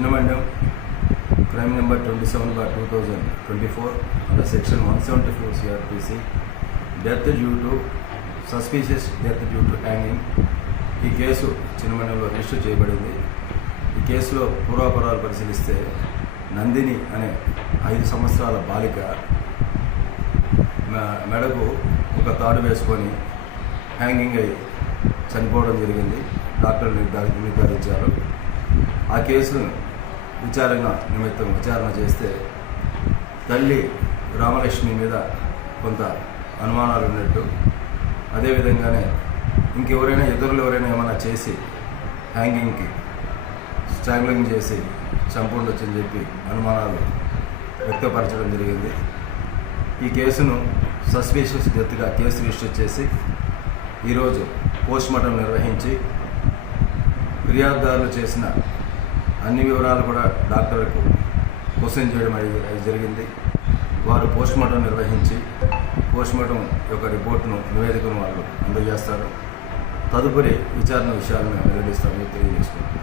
Chinnamandem crime number twenty seven bar two thousand twenty four under section one seventy four CrPC death due to suspicious death due to hanging ఈ case చిన్నమండంలో register చేయబడింది. ఈ కేసులో పూర్వాపరాలు పరిశీలిస్తే నందిని అనే ఐదు సంవత్సరాల బాలిక మెడకు ఒక తాడు వేసుకొని హ్యాంగింగ్ అయి చనిపోవడం జరిగింది. డాక్టర్లు నిర్ధారి నిర్ధారించారు. ఆ కేసును విచారణ నిమిత్తం విచారణ చేస్తే తల్లి రామలక్ష్మి మీద కొంత అనుమానాలు ఉన్నట్టు. అదేవిధంగానే ఇంకెవరైనా ఇతరులు ఎవరైనా ఏమైనా చేసి హ్యాంగింగ్కి స్ట్రాంగ్లింగ్ చేసి చంపుండొచ్చని చెప్పి అనుమానాలు వ్యక్తపరచడం జరిగింది. ఈ కేసును సస్పీషియస్ డెత్గా కేసు రిజిస్టర్ చేసి ఈరోజు పోస్ట్మార్టం నిర్వహించి ఫిర్యాదుదారులు చేసిన అన్ని వివరాలు కూడా డాక్టర్లకు క్వశ్చన్ చేయడం అది జరిగింది. వారు పోస్ట్మార్టం నిర్వహించి పోస్ట్మార్టం యొక్క రిపోర్ట్ను నివేదికను వాళ్ళు అందజేస్తారు. తదుపరి విచారణ విషయాలను వెల్లడిస్తామని తెలియజేసుకుంటాం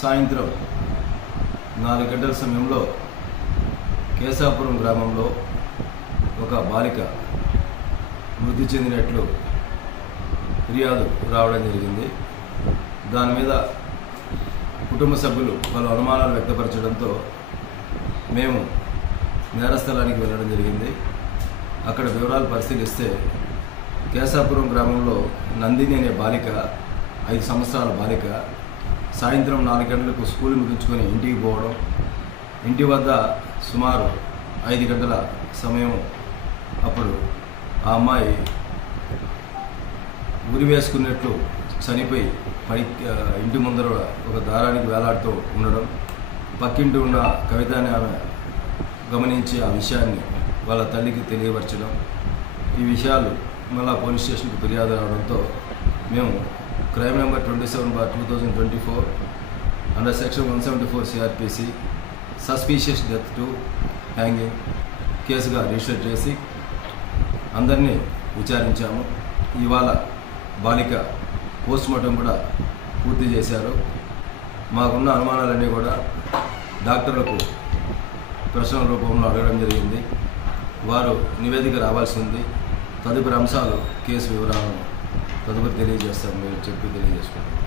సాయంత్రం నాలుగు గంటల సమయంలో కేశాపురం గ్రామంలో ఒక బాలిక మృతి చెందినట్లు ఫిర్యాదు రావడం జరిగింది. దాని మీద కుటుంబ సభ్యులు పలు అనుమానాలు వ్యక్తపరచడంతో మేము నేరస్థలానికి వెళ్ళడం జరిగింది. అక్కడ వివరాలు పరిశీలిస్తే కేశాపురం గ్రామంలో నందిని అనే బాలిక ఐదు సంవత్సరాల బాలిక సాయంత్రం నాలుగు గంటలకు స్కూల్ ముగించుకొని ఇంటికి పోవడం ఇంటి వద్ద సుమారు ఐదు గంటల సమయం అప్పుడు ఆ అమ్మాయి ఉరి వేసుకున్నట్లు చనిపోయి పై ఇంటి ముందర ఒక దారానికి వేలాడుతూ ఉండడం పక్కింటి ఉన్న కవితని ఆమె గమనించి ఆ విషయాన్ని వాళ్ళ తల్లికి తెలియపరచడం ఈ విషయాలు మళ్ళా పోలీస్ స్టేషన్కి ఫిర్యాదు రావడంతో మేము crime number twenty seven bar two thousand twenty four under section one seventy four CrPC suspicious death to hanging కేసుగా register చేసి అందరినీ విచారించాము. ఇవాళ బాలిక పోస్ట్మార్టం కూడా పూర్తి చేశారు. మాకున్న అనుమానాలన్నీ కూడా డాక్టర్లకు ప్రశ్నల రూపంలో అడగడం జరిగింది. వారు నివేదిక రావాల్సి ఉంది తదుపరి అంశాలు కేసు వివరాలను తదుపరి తెలియజేస్తాం. మీరు చెప్పి తెలియజేసుకుంటాం.